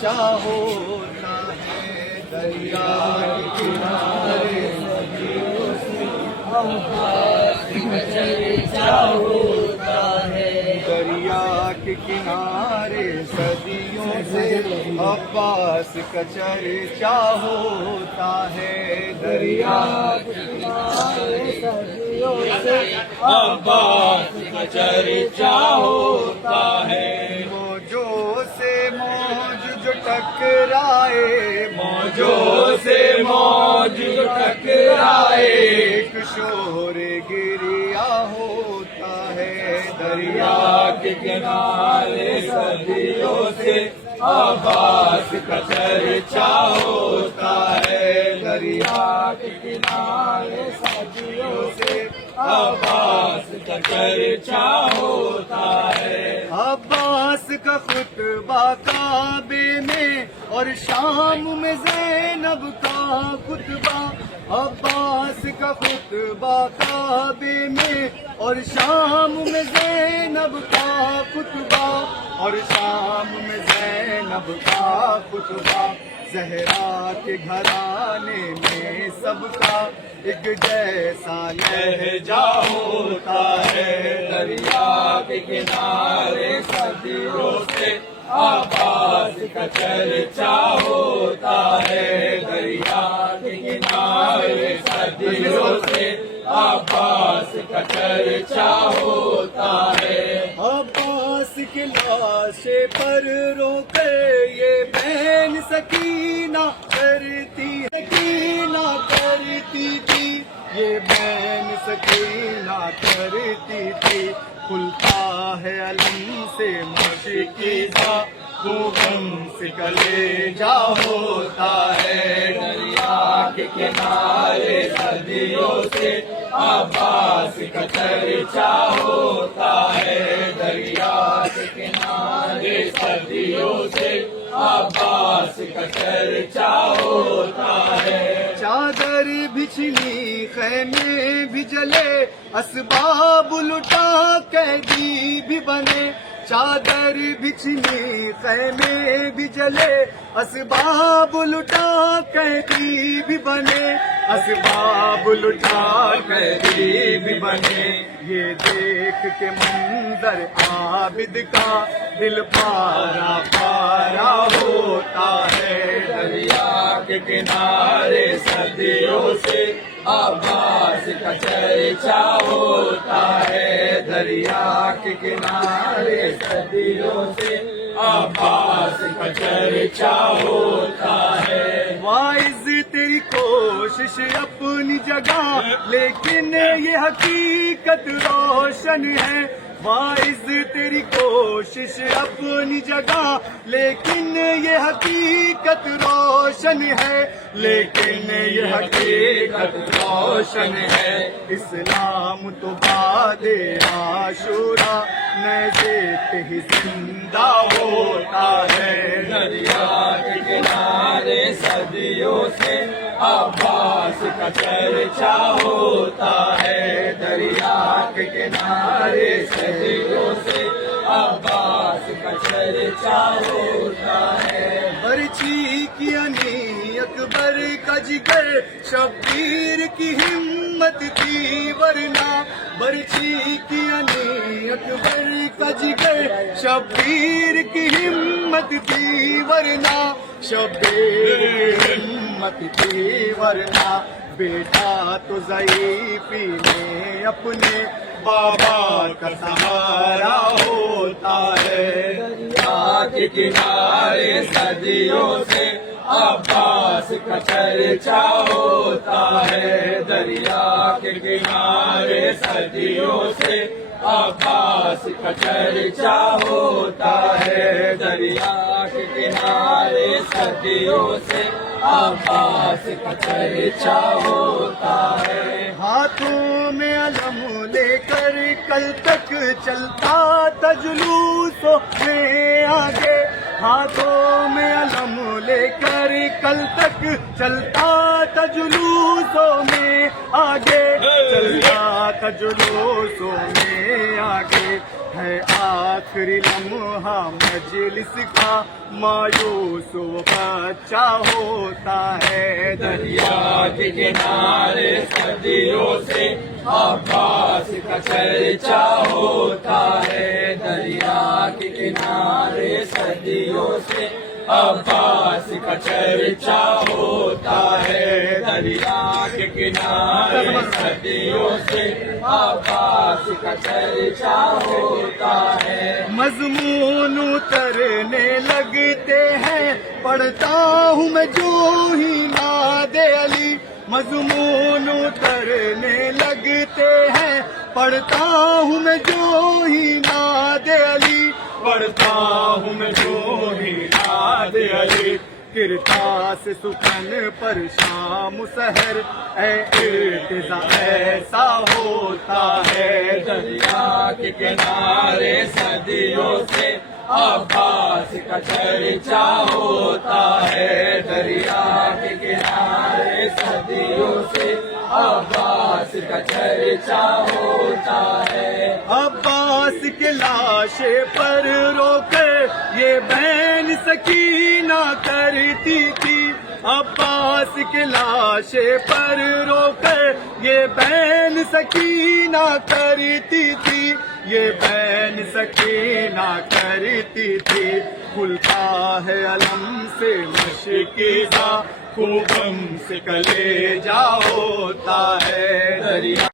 چرچا ہوتا ہے، دریا کے کنارے صدیوں سے عباس کا چرچا ہوتا ہے، دریا کے کنارے صدیوں سے عباس کا چرچا ہوتا ہے، دریا کے کنارے صدیوں سے عباس کا چرچا ہوتا ہے، موجوں سے موج جو ٹکرائے، موجوں سے موج جو ٹکرائے، ایک شور گریا ہوتا ہے، دریا کے کنارے صدیوں سے عباس کا چرچا ہوتا ہے، دریا کے کنارے صدیوں سے عباس کا چرچا ہوتا ہے، عباس کا خطبہ کعبے میں اور شام میں زینب کا خطبہ، عباس کا خطبہ کعبے میں اور شام میں زینب کا خطبہ، اور شام میں زینب کا خطبہ، زہرا کے گھرانے میں سب کا ایک جیسا لہجہ ہوتا ہے، دریا کے کنارے صدیوں سے عباس کا چرچا ہوتا ہے، دریا کے کنارے صدیوں سے عباس کا چرچا ہوتا ہے، عباس کی لاش پر رو کر یہ بہن سکینہ کرتی تھی، یہ بہن سکینہ کرتی تھی، کھلتا ہے علم سے مشکیزہ، وہ غم سے کلیجہ ہوتا ہے، دریا کے کنارے صدیوں سے عباس کا چرچا ہوتا ہے، دریا کے کنارے صدیوں سے عباس کا چرچا ہوتا ہے، چادر بچھلی خیمے بھی جلے، اسباب لٹا قیدی بھی بنے، چادر بچھلی خیمے بھی جلے، اسباب لٹا قیدی بھی بنے، اسباب لٹا قیدی بھی بنے، یہ دیکھ کے منظر عابد کا دل پارا پارا ہوتا ہے، دریا کے کنارے صدیوں سے عباس کا چرچا ہوتا ہے، دریا کے کنارے صدیوں سے عباس کا چرچا ہوتا ہے، واعظ تیری کوشش اپنی جگہ لیکن یہ حقیقت روشن ہے، واعظ تیری کوشش اپنی جگہ لیکن یہ حقیقت روشن ہے، لیکن یہ حقیقت روشن ہے، اسلام تو بعد عاشورا نیزے پہ ہی زندہ ہوتا ہے، دریا کے کنارے صدیوں سے عباس کا چرچا ہوتا ہے، دریا کے کنارے صدیوں سے عباس کا چرچا ہوتا ہے، برچھی کی انی اکبر کا جگر شبیر کی ہمت تھی ورنہ، برچھی کی انی اکبر کا جگر شبیر کی ہمت تھی ورنہ، شبیر کی ہمت تھی ورنہ، بیٹا تو ضعیفی میں اپنے بابا کا سہارا ہوتا ہے، دریا کے کنارے صدیوں سے عباس کا چرچا ہوتا ہے، دریا کے کنارے صدیوں سے عباس کا چرچا ہوتا ہے، دریا کے کنارے صدیوں سے عباس کا چرچا ہوتا ہے، ہاتھوں میں علم لے کر کل تک چلتا تھا جلوسوں میں آگے، ہاتھوں میں علم لے کر کل تک چلتا تھا جلوسوں میں آگے، چلتا تھا جلوسوں میں آگے، ہے آخری لمحہ مجلس کا مایوس وہ بچہ ہوتا ہے دریا کے کنارے صدیوں سے عباس کا چرچا ہوتا ہے، دریا کے کنارے صدیوں سے عباس کا چرچا ہوتا ہے، دریا کے کنارے صدیوں سے عباس کا چرچا ہوتا ہے۔ مضمون اترنے لگتے ہیں پڑھتا ہوں میں جو ہی ناد علی، مضمون اترنے لگتے ہیں پڑھتا ہوں میں جو ہی ناد علی، پڑھتا ہوں میں جو ہی ناد علی، کرتاس سخن پر شام سحر اے ارتضا ایسا ہوتا ہے، دریا کے کنارے صدیوں سے عباس کا چرچا ہوتا ہے، دریا کے کنارے صدیوں سے عباس کا چرچا ہوتا ہے۔ عباس کے لاشے پر رو کر یہ بہن سکینہ کرتی تھی، عباس کے لاشے پر رو کر یہ بہن سکینہ کرتی تھی، یہ بہن سکینہ کرتی تھی، کھلتا ہے علم سے مشکیزہ خوبم سے کلیجہ ہوتا ہے دریا۔